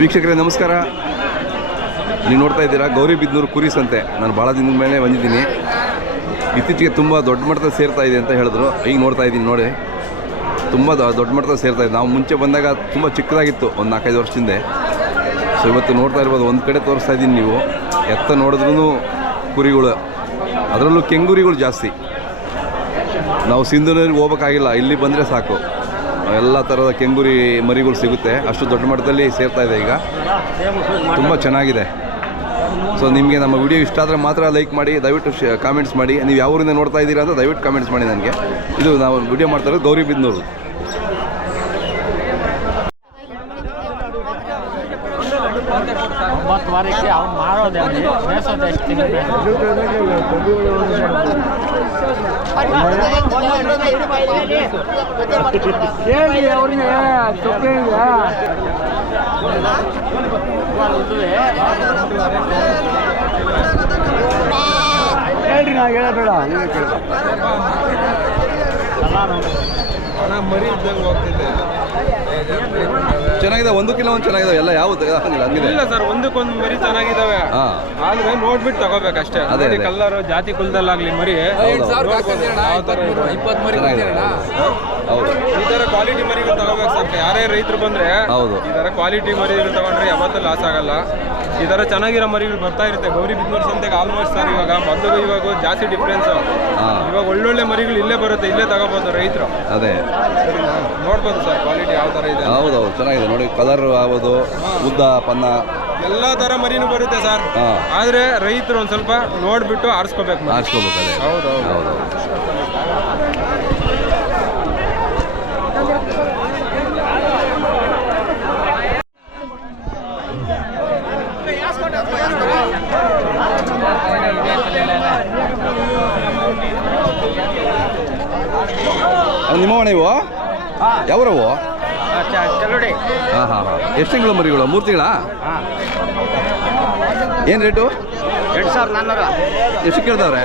ವೀಕ್ಷಕರೇ ನಮಸ್ಕಾರ. ನೀವು ನೋಡ್ತಾ ಇದ್ದೀರಾ ಗೌರಿಬಿದನೂರು ಕುರಿ ಸಂತೆ. ನಾನು ಭಾಳ ದಿನದ ಮೇಲೆ ಬಂದಿದ್ದೀನಿ. ಇತ್ತೀಚೆಗೆ ತುಂಬ ದೊಡ್ಡ ಮಟ್ಟದಲ್ಲಿ ಸೇರ್ತಾ ಇದೆ ಅಂತ ಹೇಳಿದ್ರು. ಈಗ ನೋಡ್ತಾ ಇದ್ದೀನಿ ನೋಡಿ, ತುಂಬ ದೊಡ್ಡ ಮಟ್ಟದಲ್ಲಿ ಸೇರ್ತಾ ಇದೆ. ನಾವು ಮುಂಚೆ ಬಂದಾಗ ತುಂಬ ಚಿಕ್ಕದಾಗಿತ್ತು, ಒಂದು 4-5 ವರ್ಷದಿಂದ. ಸೊ ಇವತ್ತು ನೋಡ್ತಾ ಇರ್ಬೋದು, ಒಂದು ಕಡೆ ತೋರಿಸ್ತಾ ಇದ್ದೀನಿ. ನೀವು ಎತ್ತ ನೋಡಿದ್ರೂ ಕುರಿಗಳು, ಅದರಲ್ಲೂ ಕೆಂಗುರಿಗಳು ಜಾಸ್ತಿ. ನಾವು ಸಿಂಧನೂರಿಗೆ ಹೋಗ್ಬೇಕಾಗಿಲ್ಲ, ಇಲ್ಲಿ ಬಂದರೆ ಸಾಕು ಎಲ್ಲ ಥರದ ಕೆಂಗುರಿ ಮರಿಗಳು ಸಿಗುತ್ತೆ. ಅಷ್ಟು ದೊಡ್ಡ ಮಟ್ಟದಲ್ಲಿ ಸೇರ್ತಾ ಇದೆ ಈಗ, ತುಂಬ ಚೆನ್ನಾಗಿದೆ. ಸೊ ನಿಮಗೆ ನಮ್ಮ ವಿಡಿಯೋ ಇಷ್ಟ ಆದರೆ ಮಾತ್ರ ಲೈಕ್ ಮಾಡಿ, ದಯವಿಟ್ಟು ಕಾಮೆಂಟ್ಸ್ ಮಾಡಿ. ನೀವು ಯಾವ ಊರಿಂದ ನೋಡ್ತಾ ಇದ್ದೀರಾ ಅಂತ ದಯವಿಟ್ಟು ಕಾಮೆಂಟ್ಸ್ ಮಾಡಿ ನನಗೆ. ಇದು ನಾವು ವಿಡಿಯೋ ಮಾಡ್ತಾ ಇರೋದು ಗೌರಿಬಿದನೂರು. ಹೇಳ್ರಿ, ನಾ ಹೇಳಬೇಡ. ಮರಿ ಇದ್ದಂಗೆ ಹೋಗ್ತಿದ್ದೆ. ಚೆನ್ನಾಗಿದೆ, ಒಂದಕ್ಕಿಂತ ಒಂದು ಚೆನ್ನಾಗಿದಾವೆ ಎಲ್ಲ. ಯಾವುದು ಹಂಗಿದೆ ಇಲ್ಲ ಸರ್, ಒಂದಕ್ಕೊಂದು ಮರಿ ಚೆನ್ನಾಗಿದ್ದಾವೆ. ಆದ್ರೆ ನೋಡ್ಬಿಟ್ಟು ತಗೋಬೇಕಷ್ಟೇ. ಅದೇ ಕಲ್ಲರ್ ಜಾತಿ ಕುಲದಲ್ಲಾಗ್ಲಿ ಮರಿ ಹೌದು. ಈ ತರ ಕ್ವಾಲಿಟಿ ಮರಿಗಳು ತಗೋಬೇಕು ಸರ್. ಯಾರೇ ರೈತರು ಬಂದ್ರೆ ಹೌದು, ಈ ತರ ಕ್ವಾಲಿಟಿ ಮರಿಗಳು ತಗೊಂಡ್ರೆ ಯಾವತ್ತೂ ಲಾಸ್ ಆಗಲ್ಲ. ಈ ತರ ಚೆನ್ನಾಗಿರೋ ಮರಿಗಳು ಬರ್ತಾ ಇರುತ್ತೆ ಗೌರಿಬಿದನೂರು ಸಂತೆಗೆ. ಆಲ್ಮೋಸ್ಟ್ ಸರ್ ಇವಾಗ ಮೊದಲು ಇವಾಗ ಜಾಸ್ತಿ ಡಿಫ್ರೆನ್ಸ್. ಇವಾಗ ಒಳ್ಳೊಳ್ಳೆ ಮರಿಗಳು ಇಲ್ಲೇ ಬರುತ್ತೆ, ಇಲ್ಲೇ ತಗೋಬಹುದು ರೈತರು. ಅದೇ ನೋಡ್ಬೋದು ಸರ್ ಕ್ವಾಲಿಟಿ ಯಾವ ತರ ಇದೆ. ಹೌದೌದು, ಚೆನ್ನಾಗಿದೆ ನೋಡಿ. ಕಲರ್ ಆಗೋದು, ಉದ್ದ ಪನ್ನ ಎಲ್ಲ ತರ ಮರಿನೂ ಬರುತ್ತೆ ಸರ್. ಆದ್ರೆ ರೈತರು ಒಂದ್ ಸ್ವಲ್ಪ ನೋಡ್ಬಿಟ್ಟು ಆರಿಸ್ಕೋಬೇಕು. ಅದೇ ಹೌದು ಹೌದು. ನಿಮ್ಮವ ನೀವು ಯಾವ್ರವು? ಹಾಂ ಹಾಂ ಹಾಂ. ಎಷ್ಟು ತಿಂಗಳು ಮರಿಗಳು? 3 ತಿಂಗಳ? ಏನು ರೇಟು? 2400. ಎಷ್ಟು ಕೇಳ್ತಾವ್ರೆ?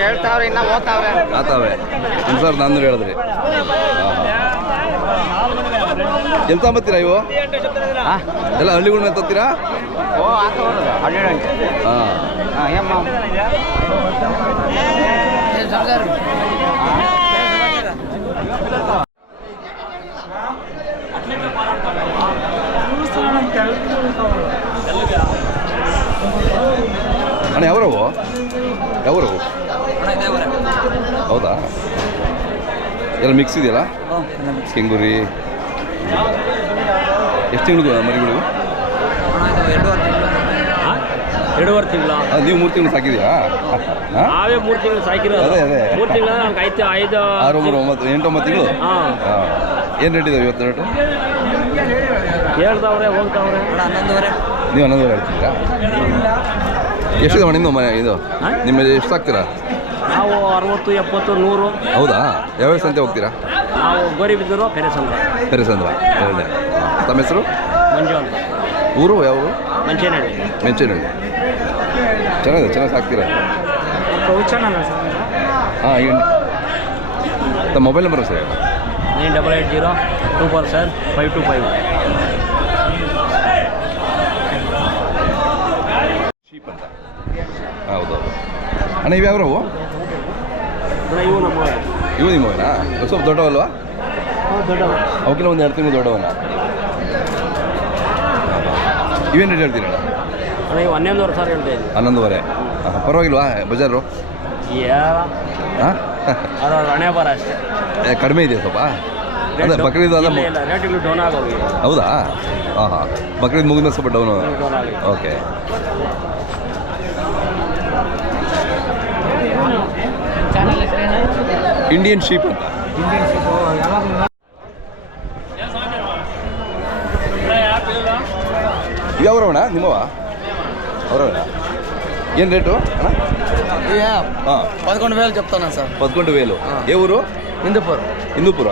ಕೇಳ್ತಾವ್ರೆ, ಇನ್ನ ಓದ್ತಾವ್ರೆ. ಆತಾವೆ 2400 ಹೇಳಿದ್ರಿ. ಎಲ್ಲಿ ತಗೊಂಬತ್ತೀರಾ ಇವು ಎಲ್ಲ? ಹಳ್ಳಿಗಳ ಮೇಲೆ ತತ್ತೀರಾ? ಅಣ್ಣ ಯಾವ್ರವು? ಯಾವ್ರವು? ಹೌದಾ? ಎಲ್ಲ ಮಿಕ್ಸ್ ಇದೆಯಲ್ಲ? ಕೆಂಗುರಿ ಎಷ್ಟು ತಿಂಗಳು ಮರಿಗಳು? 2.5 ತಿಂಗಳು. ನೀವು 3 ತಿಂಗಳು ಸಾಕಿದೆಯಾ? ನಾವೇ 3 ತಿಂಗಳು ಸಾಕಿರೋದು. ಅದೇ ಅದೇ 3 ತಿಂಗಳು ನಮ್ಗೆ 5 6 3 9 8 9 ತಿಂಗಳು. ಏನು ರೇಟ್ ಇದಾವೆ ಇವತ್ತು ರೇಟು? ಹೇಳ್ತಾವ್ರೆ, ಹೋಗ್ತಾವ್ರೆ. 11.5. ನೀವು 11.5 ಹೇಳ್ತೀರಾ? ಎಷ್ಟಿದೆ ನಿಮ್ಮ ಇದು? ನಿಮ್ಮ ಎಷ್ಟು ಸಾಕ್ತೀರಾ? ನಾವು 60, 70, 100. ಹೌದಾ? ಯಾವ್ಯಾವ ಸಂತೆ ಹೋಗ್ತೀರಾ? ನಾವು ಗೌರಿಬಿದನೂರು ಪೆರೆಸಂದ್ರ. ಎರಡೇ. ತಮ್ಮ ಹೆಸರು? ಮಂಜು ಅಂತ. ಊರು ಯಾವುದು? ಮಂಚೇನಹಳ್ಳಿ. ಚೆನ್ನಾಗಿ ಸಾಕ್ತೀರಾ? ಹಾಂ. ತಮ್ಮ ಮೊಬೈಲ್ ನಂಬರ್ ಸರ್? 9880-247-525. ಶೀಪ್ ಅಂತ. ಹೌದು ಅಣ್ಣ. ಇವು ಯಾವ್ರವು? ಇವು ನಿಮ್ಮವನಾ? ಸ್ವಲ್ಪ ದೊಡ್ಡವಲ್ವಾ? ಅವಕ್ಕಿಂತ ಒಂದು 2 ತಿಂಗಳು ದೊಡ್ಡವನ. ಇವೇನು ರೇಟ್ ಹೇಳ್ತೀರಣ್ಣ? 11,500 ಹೇಳ್ತಾ ಇದ್ದೀನಿ. 11.5. ಪರವಾಗಿಲ್ವಾ ಬಜಾರು? ಹಾಂ, ಹಣೆ ಬರ ಅಷ್ಟೇ. ಕಡಿಮೆ ಇದೆಯಾ ಸ್ವಲ್ಪ? ಅದೇ ಬಕ್ರೀದ್ ಅಲ್ಲ? ರೇಟ್ಗಳು ಡೌನ್ ಆಗೋಗಿ. ಹೌದಾ? ಹಾಂ ಹಾಂ. ಬಕ್ರೀದ್ ಮುಗಿದ ಸ್ವಲ್ಪ ಡೌನು. ಓಕೆ. ಇಂಡಿಯನ್ ಶೀಪ್ ಅಂತ. ಯಾವ್ರವಣ ನಿಮ್ಮವ? ಅವರವಣ? ಏನು ರೇಟು ಅಣ್ಣ? 11,000 చెప్తాను సార్. 11,000. ఏ ఊరు? హిందూపూర్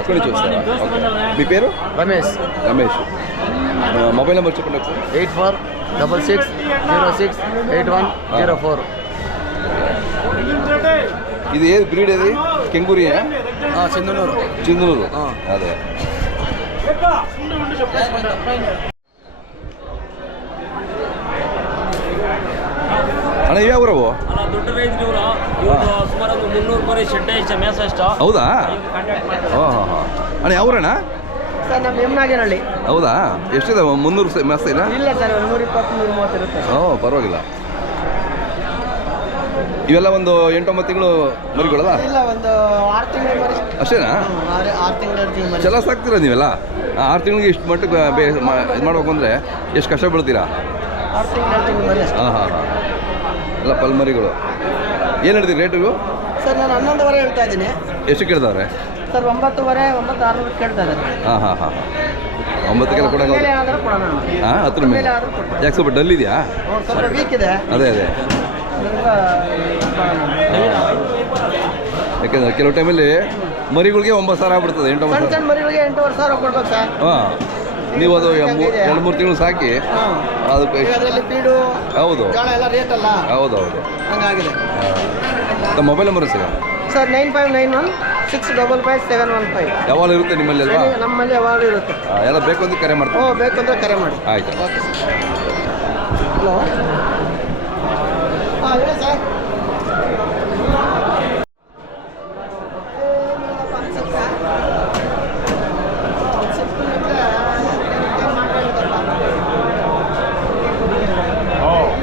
అక్కడి నుంచి వస్తారా ఓకే. మీ పేరు రమేష్ రమేష్ మొబైల్ నెంబర్ చెప్పండి ఒకసారి 8466068104. ఇది ఏది బ్రీడ్ ఏది కెంగూరియా చిందనూరు. చిందునూరు అదే ಅಣ್ಣ ಯಾವ ಊರವು ಅಲ್ಲ ದೊಡ್ಡ ರೇಂಜ್ ಇವರು ಇವರು ಸುಮಾರು ಒಂದು 300 ಮರಿ ಶೆಡ್ ಇಷ್ಟ ಮೇಸ ಇಷ್ಟ ಹೌದಾ ಹಾಂ ಹಾಂ ಹಾಂ ಅಣ್ಣ ಯಾವ ಊರಣ್ಣ ಸರ್ ನಮ್ಮ ಯಮನಾಗೇನಹಳ್ಳಿ. ಹೌದಾ ಎಷ್ಟಿದೆ 300 ಮೆಸ್ ಇಲ್ಲ ಇಲ್ಲ ಸರ್ 120 130 ಇರುತ್ತೆ. ಹ್ಞೂ ಪರವಾಗಿಲ್ಲ ಇವೆಲ್ಲ ಒಂದು 8-9 ತಿಂಗಳು ಮರಿಗಳಲ್ಲ ಇಲ್ಲ ಒಂದು 6 ತಿಂಗಳ ಮರಿ. ಅಷ್ಟೇನಾ 6 ತಿಂಗಳ ಮರಿ. ಚಲ ಸಾಕ್ತೀರಾ ನೀವೆಲ್ಲ 6 ತಿಂಗಳಿಗೆ ಇಷ್ಟು ಮಟ್ಟಿಗೆ ಇದು ಮಾಡ್ಬೇಕು ಅಂದರೆ ಎಷ್ಟು ಕಷ್ಟ ಬೀಳ್ತೀರಾ 6 ತಿಂಗಳ ಮರಿ ಅಷ್ಟೇ. ಹಾಂ ಹಾಂ ಹಾಂ ಎಲ್ಲ ಪಲ್ಮರಿಗಳು ಏನು ಹೇಳ್ತೀರಿ ರೇಟು ಸರ್ ನಾನು 11:15 ಹೇಳ್ತಾ ಇದ್ದೀನಿ. ಎಷ್ಟು ಕೇಳ್ತಾವ್ರೆ ಸರ್ 9:30 9:06 ಕೇಳ್ತಾ ಇದ್ದಾರೆ. ಹಾಂ ಹಾಂ ಹಾಂ ಹಾಂ 9ಕ್ಕೆಲ್ಲ ಕೊಡೋಂಗ ಮೇಲೆ ಆದರೂ ಕೊಡೋಣ. ಹಾಂ ಹತ್ರ ಮೇಲೆ ಆದರೂ ಕೊಡ್ತೀನಿ. ಯಾಕೆ ಸ್ವಲ್ಪ ಡಲ್ ಇದೆಯಾ ಸ್ವಲ್ಪ ವೀಕ್ ಇದೆ. ಅದೇ ಯಾಕೆಂದ್ರೆ ಕೆಲವು ಟೈಮಲ್ಲಿ ಮರಿಗಳಿಗೆ 9,000 ಆಗ್ಬಿಡ್ತದೆ 8-9 ಸಣ್ಣ ಸಾವಿರ ಸಣ್ಣ ಮರಿಗಳಿಗೆ 8,500 ಕೊಡ್ಬೇಕು ಸರ್. ಹಾಂ ನೀವು ಅದು 2-3 ತಿಂಗಳು ಸಾಕಿ ಅದಕ್ಕೆ ಅದರಲ್ಲಿ ಪೀಡು ಹೌದು ಜೋಳ ಎಲ್ಲ ರೇಟ್ ಅಲ್ಲ, ಹೌದು ಹೌದು ಹಂಗಾಗಿದೆ. ತಮ್ಮ ಮೊಬೈಲ್ ನಂಬರ್ ಸರ್ ಸರ್ 9591655715. ಯಾವಾಗ ಇರುತ್ತೆ ನಿಮ್ಮಲ್ಲಿ ಅಲ್ವಾ ನಮ್ಮಲ್ಲಿ ಯಾವಾಗಲೂ ಇರುತ್ತೆ. ಎಲ್ಲ ಬೇಕು ಅಂದ್ರೆ ಕರೆ ಮಾಡ್ತೀನಿ ಬೇಕಂದ್ರೆ ಕರೆ ಮಾಡಿ. ಆಯಿತು ಓಕೆ ಸರ್. ಹಲೋ ಹಾಂ ಹೇಳಿ ಸರ್.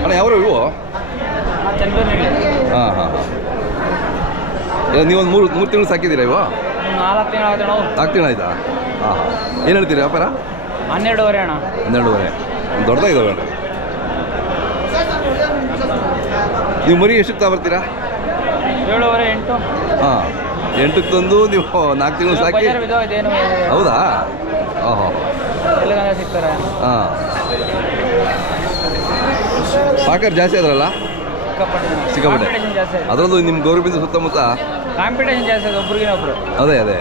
ಅಣ್ಣ ಯಾವ ಇವು ಹಾಂ ಹಾಂ ಹಾಂ ನೀವೊಂದು 3 ತಿಂಗಳು ಸಾಕಿದ್ದೀರಾ ಇವು 4 ತಿಂಗಳು 4 ತಿಂಗಳು ಆಯ್ತಾ ಹಾಂ ಹಾಂ ಏನು ಹೇಳ್ತೀರಿ ವ್ಯಾಪಾರ 12.5 ಅಣ್ಣ 12.5 ದೊಡ್ಡದಾಗಿದ್ದಾವೆ ಅಣ್ಣ ನೀವು ಮರಿ ಎಷ್ಟಕ್ಕೆ ತಗೊಬರ್ತೀರಾ 7.5 8 ಹಾಂ 8ಕ್ಕೆ ತಂದು ನೀವು 4 ತಿಂಗಳು ಸಾಕಿ ಇದೇನು ಹೌದಾ ಹಾಂ ಹಾಂ ಎಲ್ಲ ಸಿಗ್ತಾರೆ ಹಾಂ ಸಾಕರ್ ಜಾಸ್ತಿ ಆದ್ರಲ್ಲ ಸಿಕ್ಕಾಪಟ್ಟೆ ಅದರಲ್ಲೂ ನಿಮ್ಮ ಗೌರಿಬಿಂದು ಸುತ್ತಮುತ್ತ ಕಾಂಪಿಟೇಷನ್ ಜಾಸ್ತಿ ಇದೆ ಒಬ್ರಿಗೆ ಒಬ್ರು. ಅದೇ ಅದೇ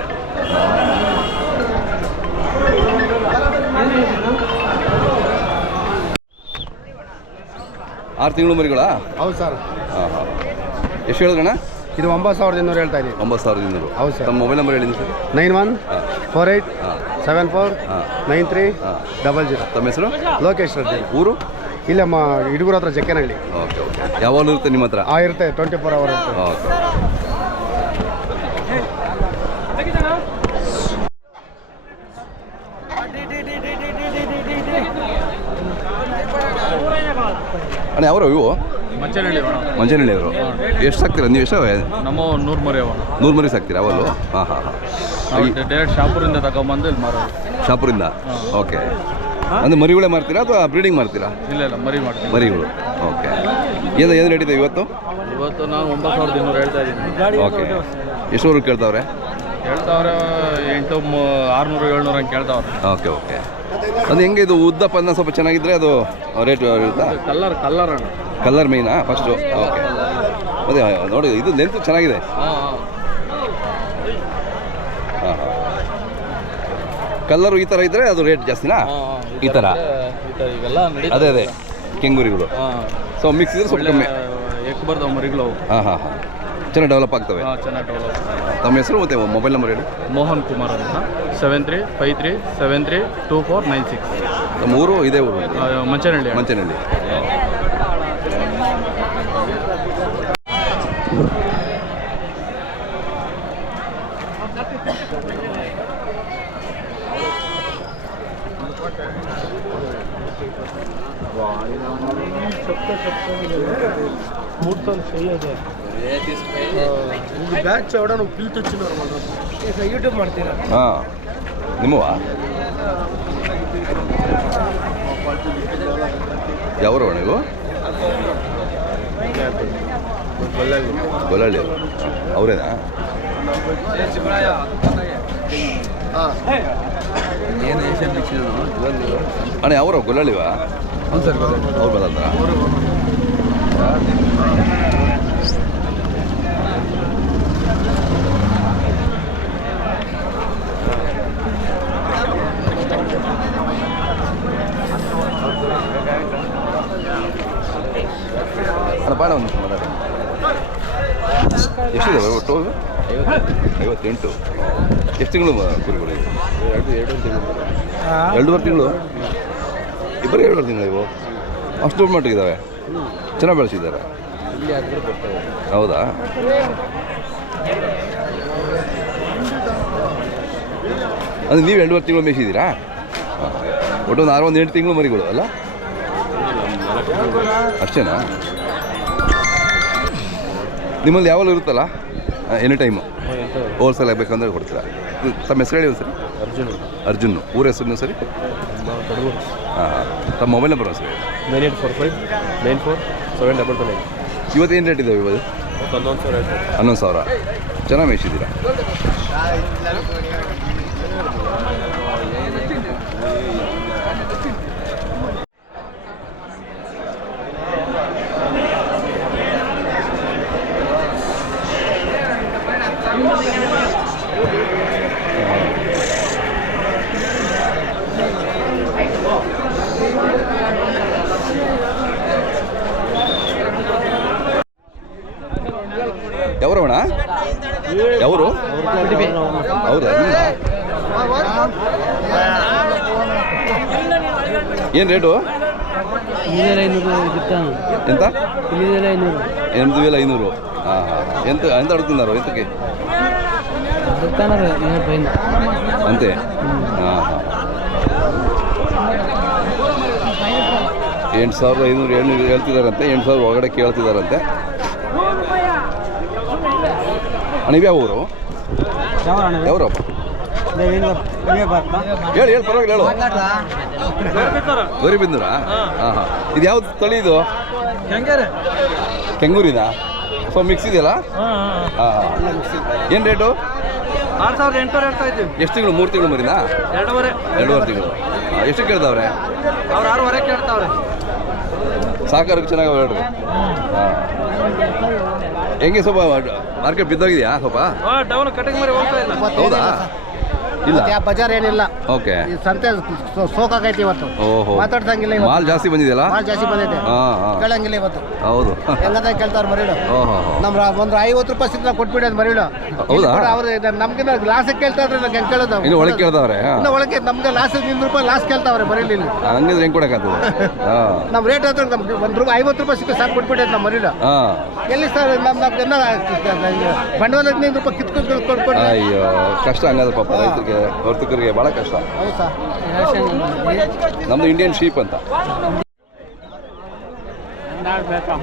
6 ತಿಂಗಳು ಮರಿಗಳಾ ಹೌದು ಸರ್. ಹಾಂ ಹಾಂ ಎಷ್ಟು ಹೇಳಿದ್ರಣ್ಣ ಇದು 9,200 ಹೇಳ್ತಾ ಇದ್ದೀನಿ. 9,200 ಹೌದು ಸರ್. ತಮ್ಮ ಮೊಬೈಲ್ ನಂಬರ್ ಹೇಳಿ ಸರ್ 9148749000. ತಮ್ಮ ಹೆಸರು ಲೋಕೇಶ್ ರೆಡ್ಡಿ. ಊರು ಇಲ್ಲ ಹಿಡುಗೂರ ಹತ್ರ ಜಕ್ಕನಹಳ್ಳಿ. ಓಕೆ ಓಕೆ ಯಾವಾಗಲೂ ಇರುತ್ತೆ ನಿಮ್ಮ ಹತ್ರ ಇರುತ್ತೆ 24 ಅವರ್ ಇರುತ್ತೆ. ಓಕೆ ಅಣ್ಣ ಯಾವ ಇವು ಮಂಚನಹಳ್ಳಿ ಮಂಚನಹಳ್ಳಿ ಅವರು ಎಷ್ಟು ಸಾಕ್ತೀರಾ ನೀವು ಎಷ್ಟು ನಮ್ಮ 100 ಮರಿ ಅವ 100 ಮರಿ ಸಾಕ್ತೀರಾ ಅವಲು ಹಾಂ ಹಾಂ ಹಾಂ ಡೈರೆಕ್ಟ್ ಶಾಪುರಿಂದ ತಗೊಂಬಂದು ಇಲ್ಲಿ ಮಾರೋದು. ಶಾಪುರಿಂದ ಓಕೆ ಅಂದರೆ ಮರಿಗಳೇ ಮಾರ್ತೀರಾ ಅಥವಾ ಬ್ರೀಡಿಂಗ್ ಮಾಡ್ತೀರಾ ಇಲ್ಲ ಮರಿ ಮಾಡ್ತೀವಿ. ಮರಿಗಳು ಓಕೆ ಏನು ರೇಟ್ ಇದೆ ಇವತ್ತು ಇವತ್ತು ನಾನು 9,200 ಹೇಳ್ತಾ ಇದ್ದೀನಿ. ಓಕೆ ಎಷ್ಟುವರೆಗೆ ಕೇಳ್ತಾವ್ರೆ ಹೇಳ್ತಾವ್ರೆ 600 700 ಹಂಗೆ ಕೇಳ್ತಾವ್ರೆ. ಓಕೆ ಓಕೆ ಅದು ಹೆಂಗೆ ಇದು ಉದ್ದ ಪನ್ನ ಸ್ವಲ್ಪ ಚೆನ್ನಾಗಿದ್ರೆ ಅದು ರೇಟ್ ಇರುತ್ತಾ ಕಲ್ಲರ್ ಅಣ್ಣ. ಕಲರ್ ಮೇಯ್ನಾ ಫಸ್ಟು ಓಕೆ ಅದೇ ನೋಡಿ ಇದು ಲೆಂತ್ ಚೆನ್ನಾಗಿದೆ ಹಾಂ ಹಾಂ ಹಾಂ ಕಲ್ಲರು ಈ ಥರ ಇದ್ದರೆ ಅದು ರೇಟ್ ಜಾಸ್ತಿನಾ ಈ ಥರ ಇವೆಲ್ಲ ಅದೇ ಅದೇ ಕೆಂಗೂರಿಗಳು ಹಾಂ ಸೊ ಮಿಕ್ಸ್ ಇದ್ರೆ ಸ್ವಲ್ಪ ಕಮ್ಮಿ ಎಕ್ ಬರ್ತಾವೆ ಮರಿಗಳು. ಹಾಂ ಹಾಂ ಹಾಂ ಚೆನ್ನಾಗಿ ಡೆವಲಪ್ ಆಗ್ತವೆ. ಹಾಂ ಚೆನ್ನಾಗಿ ಡೆವಲಪ್. ತಮ್ಮ ಹೆಸರು ಮತ್ತು ಮೊಬೈಲ್ ನಂಬರ್ ಹೇಳಿ. ಮೋಹನ್ ಕುಮಾರ್ ಅಂತ 7353732496. ನಮ್ಮ ಊರು ಇದೇ ಊರು ಮಂಚನಹಳ್ಳಿ. ಮಂಚನಹಳ್ಳಿ. ಯೂಟ್ಯೂಬ್ ಮಾಡ್ತೀರಾ? ಹಾಂ ನಿಮ್ಮವಾ ಯಾವರು ನೀವು ಗೊಲ್ಲಳ್ಳಿ ಅವರೇನಾ ಅಣ್ಣ ಯಾವರು ಗೊಲ್ಲಳ್ಳಿವಾ ಹೌದು ಸರ್. ಅವ್ರು ಬರಲ್ತಾರ 58. ಎಷ್ಟು ತಿಂಗಳು ಕುರಿಗಳು ಇವು? 2 ತಿಂಗಳು. 2.5 ತಿಂಗಳು. ಇಬ್ಬರು 2.5 ತಿಂಗಳು ಇವು. ಅಷ್ಟು ದೊಡ್ಡ ಮಟ್ಟಿಗೆ ಇದ್ದಾವೆ. ಚೆನ್ನಾಗಿ ಬೆಳೆಸಿದ್ದಾರೆ. ಇಲ್ಲಿ ಹಾಕಿದ್ರೆ ಬರ್ತವೆ. ಹೌದಾ? ಅಂದರೆ ನೀವು 2.5 ತಿಂಗಳು ಮೇಯಿಸಿದ್ದೀರಾ? ಹಾಂ. ಒಟ್ಟು ಒಂದು 6-8 ತಿಂಗಳು ಮರಿಗಳು ಅಲ್ಲ? ಅಷ್ಟೇನಾ? ನಿಮ್ಮಲ್ಲಿ ಯಾವಾಗಲೂ ಇರುತ್ತಲ್ಲ ಎನಿ ಟೈಮು ಹೋಲ್ಸೇಲ್ ಆಗಬೇಕಂದ್ರೆ ಕೊಡ್ತೀರಾ? ತಮ್ಮ ಹೆಸರು ಹೇಳಿ ಒಂದು ಸರಿ. ಅರ್ಜುನ್. ಊರ ಹೆಸರು ಸರಿ? ಹಾಂ. ತಮ್ಮ ಮೊಬೈಲ್ ನಂಬರ್ ಸರಿ. 9845947799. ಇವತ್ತು ಏನು ರೇಟ್ ಇದ್ದಾವೆ ಇವಾಗ? 11,000. ಚೆನ್ನಾಗಿ ಮೇಯಿಸಿದ್ದೀರಾ? ಯಾವ್ರವಣ? ಯಾವರು? ಹೌದಾ? ಏನು ರೇಟು? ಎಂತ? 8,500. ಹಾಂ ಹಾಂ. ಎಂತ ಅಡುತ್ತಿದ್ದಾರೆ ಎಂತಕ್ಕೆ ಅಂತೆ? ಹಾಂ ಹಾಂ. 8,500 ಹೇಳ್ತಿದ್ದಾರಂತೆ. 8,000 ಒಳಗಡೆ ಕೇಳ್ತಿದ್ದಾರಂತೆ. ನೀವ್ಯಾವ ಊರು? ಯಾವ್ರಪ್ಪ? ಹೇಳಿ ಪರವಾಗಿಲ್ಲ ಹೇಳು. ಗೌರಿಬಿದನೂರಾ? ಹಾಂ ಹಾಂ. ಇದು ಯಾವ್ದು ತಳಿ ಇದು? ಕೆಂಗೂರಿನಾ? ಸ್ವಲ್ಪ ಮಿಕ್ಸ್ ಇದೆಯಲ್ಲ? ಹಾಂ. ಏನು ರೇಟು? 6,800 ಹೇಳ್ತಾ ಇದ್ದೀವಿ. ಎಷ್ಟು ತಿಂಗಳು? 3 ತಿಂಗಳು ಮರಿನಾ? 2.5 ತಿಂಗಳು. ಎಷ್ಟು ಕೇಳ್ತಾವ್ರೆ? ಅವ್ರು 6,500 ಕೇಳ್ತಾವ್ರೆ. ಸಾಕಾರಕ್ಕೆ ಚೆನ್ನಾಗಿ ಹೇಳ್ರಿ. ಹಾಂ. ಹೆಂಗೆ ಸ್ವಲ್ಪ ಮಾರ್ಕೆಟ್ ಬಿದ್ದೋಗಿದೆಯಾ ಸ್ವಲ್ಪ? ಡೌನ್ ಕಟಿಂಗ್ ಮರಿ ಹೋಗ್ತಾ ಇಲ್ಲ. ಹೌದಾ? ಇಲ್ಲ ಬಜಾರ್ ಏನಿಲ್ಲ. ಓಕೆ. ಈ ಸಂತೆ ಸೋಕಾಗೈತಿ ಇವತ್ತು. ಓಹೋ. ಮಾತಾಡ್ಸಂಗಿಲ್ಲ ಇವತ್ತು. ಮಾಲ್ ಜಾಸ್ತಿ ಬಂದಿದೆಯಲ್ಲ? ಮಾಲ್ ಜಾಸ್ತಿ ಬಂದೈತೆ. ಹಾಂ ಹಾಂ. ಕೇಳಂಗಿಲ್ಲ ಇವತ್ತು. ಹೌದು. ಹೆಂಗದ ಕೇಳ್ತಾವ್ರು ಮರಿಳು. ಓಹೋ. ನಮ್ಮ ಒಂದು 50 ರೂಪಾಯಿ ಸಿಕ್ಕ ಕೊಟ್ಬಿಡೋದು ಮರಿಳು. ಹೌದಾ? ಅವ್ರು ನಮ್ಗಿನ್ನ ಲಾಸ್ ಕೇಳ್ತಾವ್ರೆ. ನಂಗೆ ಹೆಂಗೆ ಕೇಳೋದು? ಇನ್ನು ಒಳಗೆ ಕೇಳ್ತಾವ್ರೆ? ಇನ್ನು ಒಳಗೆ ನಮ್ಗೆ ಲಾಸ್ 100 ರೂಪಾಯಿ ಲಾಸ್ ಕೇಳ್ತಾವ್ರೆ ಮರಿಳು ಇಲ್ಲಿ. ಹಂಗಿದ್ರೆ ಹೆಂಗೆ ಕೊಡೋಕ್ಕಾಗ್ತದೆ? ಹಾಂ. ನಮ್ಮ ರೇಟ್ ಆದ್ರೆ ನಮ್ಗೆ 50 ರೂಪಾಯಿ ಸಿಕ್ಕ ಸಾಕು ಕೊಟ್ಬಿಡೋದು ನಮ್ಮ ಮರಿಳು. ಹಾಂ. ಎಲ್ಲಿ ಸರ್ ನಮ್ಗೆ ಬಂಡವಾಳ 15 ರೂಪಾಯಿ ಕಿತ್ಕೊಂಡು ಕೊಟ್ಬಿಟ್ಟು. ಅಯ್ಯೋ ಕಷ್ಟ ಹಂಗಾದ್ರೆ ಪಾಪ ರೈತರಿಗೆ ವರ್ತಕರಿಗೆ ಭಾಳ ಕಷ್ಟ. ಹೌದು ಸರ್. ನಮ್ಮದು ಇಂಡಿಯನ್ ಶೀಪ್ ಅಂತ. ಬೇಕಾ